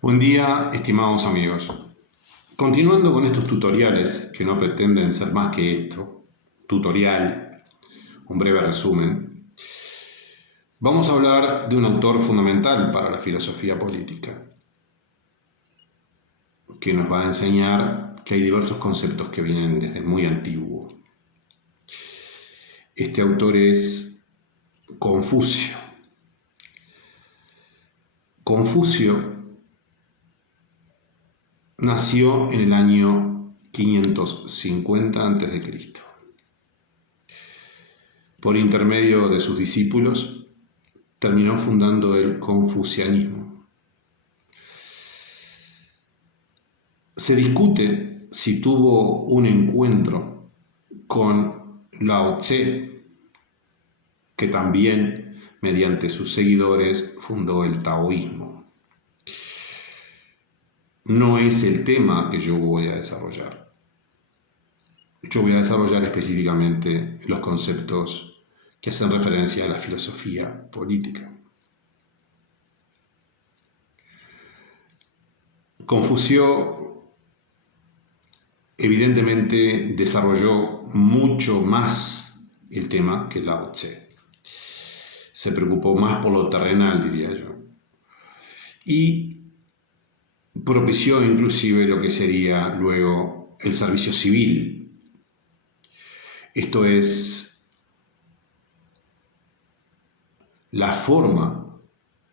Buen día, estimados amigos. Continuando con estos tutoriales que no pretenden ser más que esto, tutorial, un breve resumen, vamos a hablar de un autor fundamental para la filosofía política, que nos va a enseñar que hay diversos conceptos que vienen desde muy antiguo. Este autor es Confucio. Confucio nació en el año 550 a.C. Por intermedio de sus discípulos, terminó fundando el confucianismo. Se discute si tuvo un encuentro con Lao Tse, que también, mediante sus seguidores, fundó el taoísmo. No es el tema que yo voy a desarrollar. Yo voy a desarrollar específicamente los conceptos que hacen referencia a la filosofía política. Confucio evidentemente desarrolló mucho más el tema que Lao Tse. Se preocupó más por lo terrenal, diría yo. Y propició inclusive lo que sería luego el servicio civil. Esto es la forma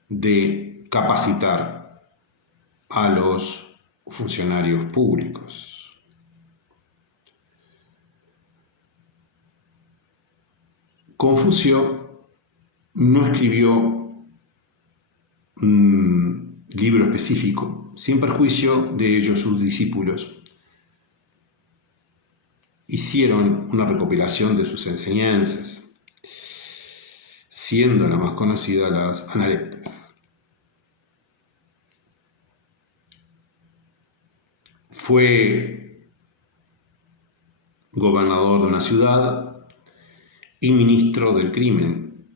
de capacitar a los funcionarios públicos. Confucio no escribió un libro específico, sin perjuicio de ello sus discípulos hicieron una recopilación de sus enseñanzas, siendo la más conocida las Analectas. Fue gobernador de una ciudad y ministro del crimen.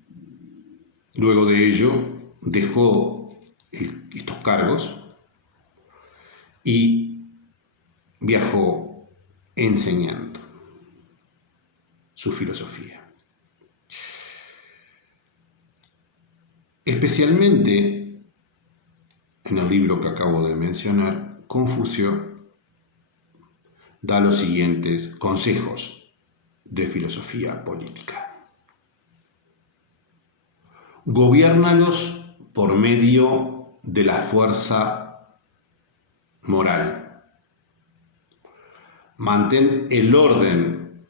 Luego de ello dejó estos cargos y viajó enseñando su filosofía. Especialmente en el libro que acabo de mencionar, Confucio da los siguientes consejos de filosofía política. Gobiérnalos por medio de la fuerza moral. Mantén el orden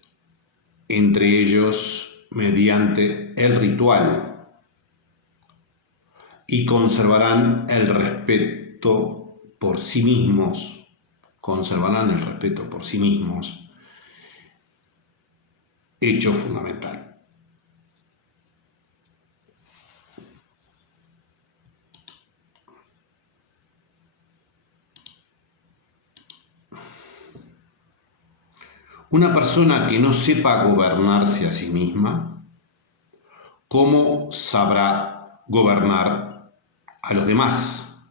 entre ellos mediante el ritual y conservarán el respeto por sí mismos. Conservarán el respeto por sí mismos, hecho fundamental. Una persona que no sepa gobernarse a sí misma, ¿cómo sabrá gobernar a los demás?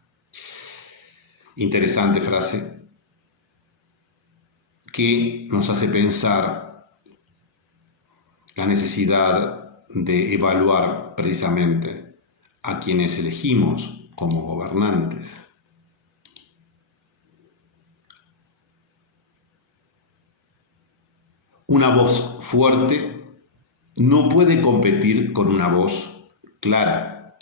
Interesante frase que nos hace pensar la necesidad de evaluar precisamente a quienes elegimos como gobernantes. Una voz fuerte no puede competir con una voz clara.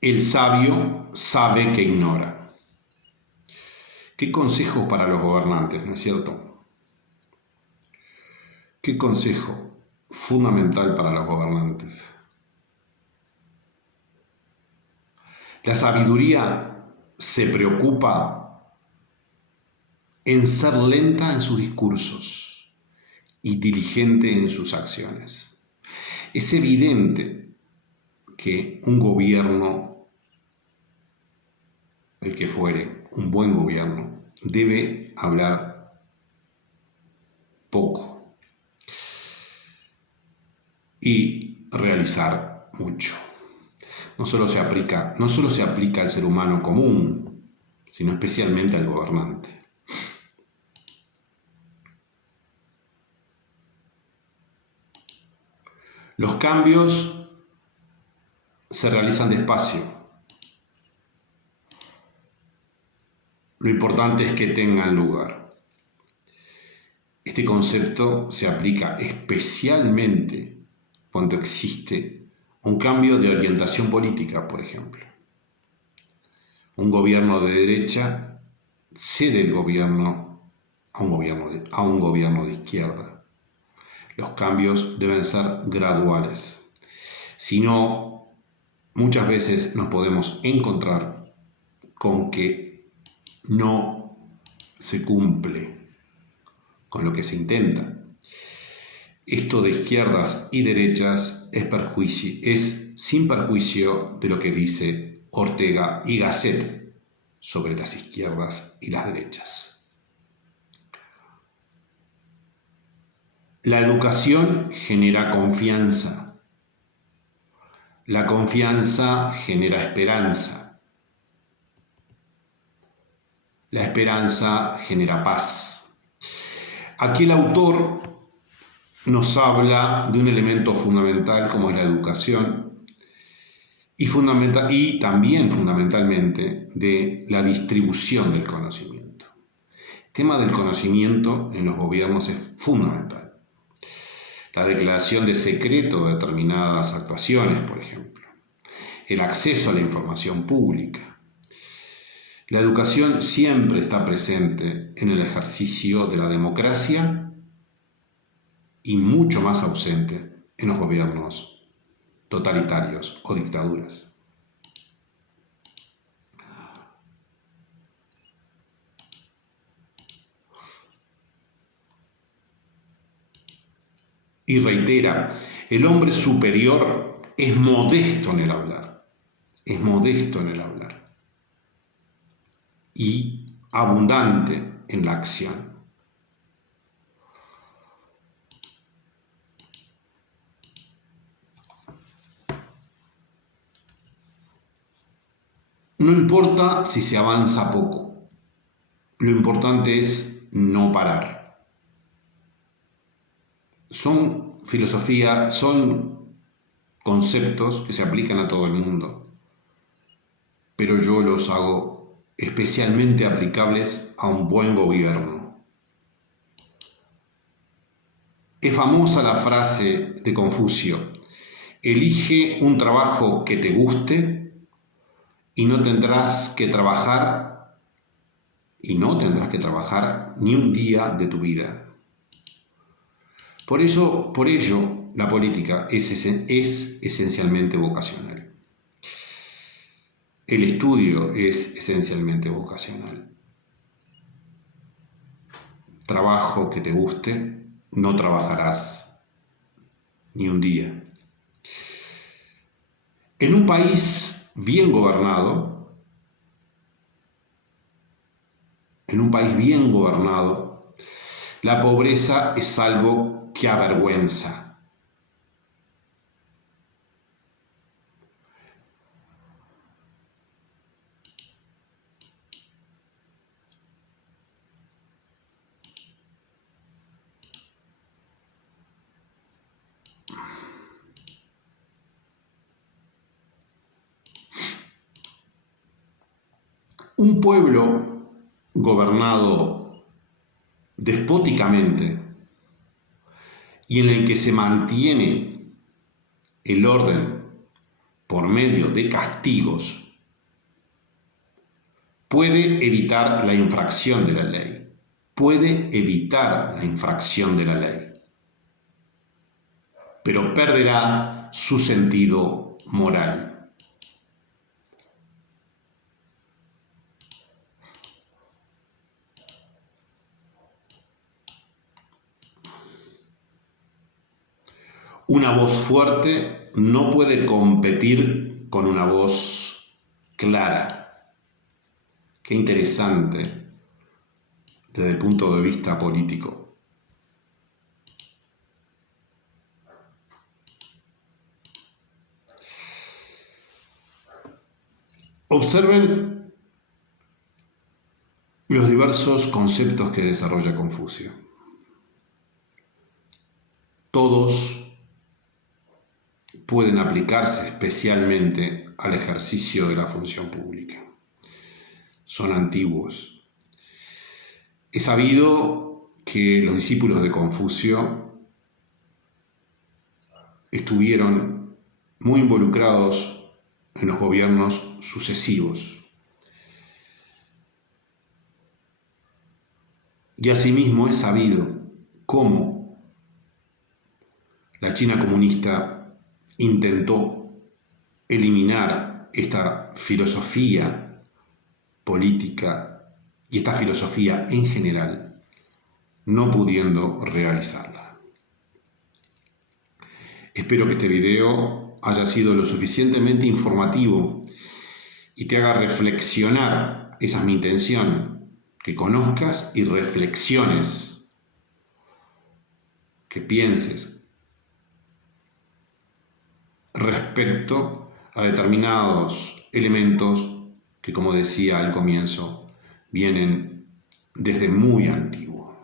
El sabio sabe que ignora. ¿Qué consejo para los gobernantes, no es cierto? ¿Qué consejo fundamental para los gobernantes? La sabiduría se preocupa en ser lenta en sus discursos y diligente en sus acciones. Es evidente que un gobierno, el que fuere, un buen gobierno, debe hablar poco y realizar mucho. No solo se aplica al ser humano común, sino especialmente al gobernante. Los cambios se realizan despacio. Lo importante es que tengan lugar. Este concepto se aplica especialmente cuando existe un cambio de orientación política, por ejemplo. Un gobierno de derecha cede el gobierno a un gobierno de izquierda. Los cambios deben ser graduales. Si no, muchas veces nos podemos encontrar con que no se cumple con lo que se intenta. Esto de izquierdas y derechas es sin perjuicio de lo que dice Ortega y Gasset sobre las izquierdas y las derechas. La educación genera confianza. La confianza genera esperanza. La esperanza genera paz. Aquí el autor nos habla de un elemento fundamental como es la educación y también fundamentalmente de la distribución del conocimiento. El tema del conocimiento en los gobiernos es fundamental. La declaración de secreto de determinadas actuaciones, por ejemplo. El acceso a la información pública. La educación siempre está presente en el ejercicio de la democracia y mucho más ausente en los gobiernos totalitarios o dictaduras. Y reitera, el hombre superior es modesto en el hablar, y abundante en la acción. No importa si se avanza poco, lo importante es no parar. Son conceptos que se aplican a todo el mundo, pero yo los hago especialmente aplicables a un buen gobierno. Es famosa la frase de Confucio: elige un trabajo que te guste y no tendrás que trabajar ni un día de tu vida. Por ello, la política es esencialmente vocacional. El estudio es esencialmente vocacional. Trabajo que te guste, no trabajarás ni un día. En un país bien gobernado, la pobreza es algo que avergüenza. Un pueblo gobernado despóticamente y en el que se mantiene el orden por medio de castigos puede evitar la infracción de la ley, pero perderá su sentido moral. Una voz fuerte no puede competir con una voz clara. Qué interesante desde el punto de vista político. Observen los diversos conceptos que desarrolla Confucio. Todos pueden aplicarse especialmente al ejercicio de la función pública. Son antiguos. Es sabido que los discípulos de Confucio estuvieron muy involucrados en los gobiernos sucesivos. Y asimismo es sabido cómo la China comunista intentó eliminar esta filosofía política y esta filosofía en general, no pudiendo realizarla. Espero que este video haya sido lo suficientemente informativo y te haga reflexionar. Esa es mi intención, que conozcas y reflexiones, que pienses respecto a determinados elementos que, como decía al comienzo, vienen desde muy antiguo.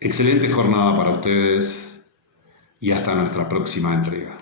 Excelente jornada para ustedes y hasta nuestra próxima entrega.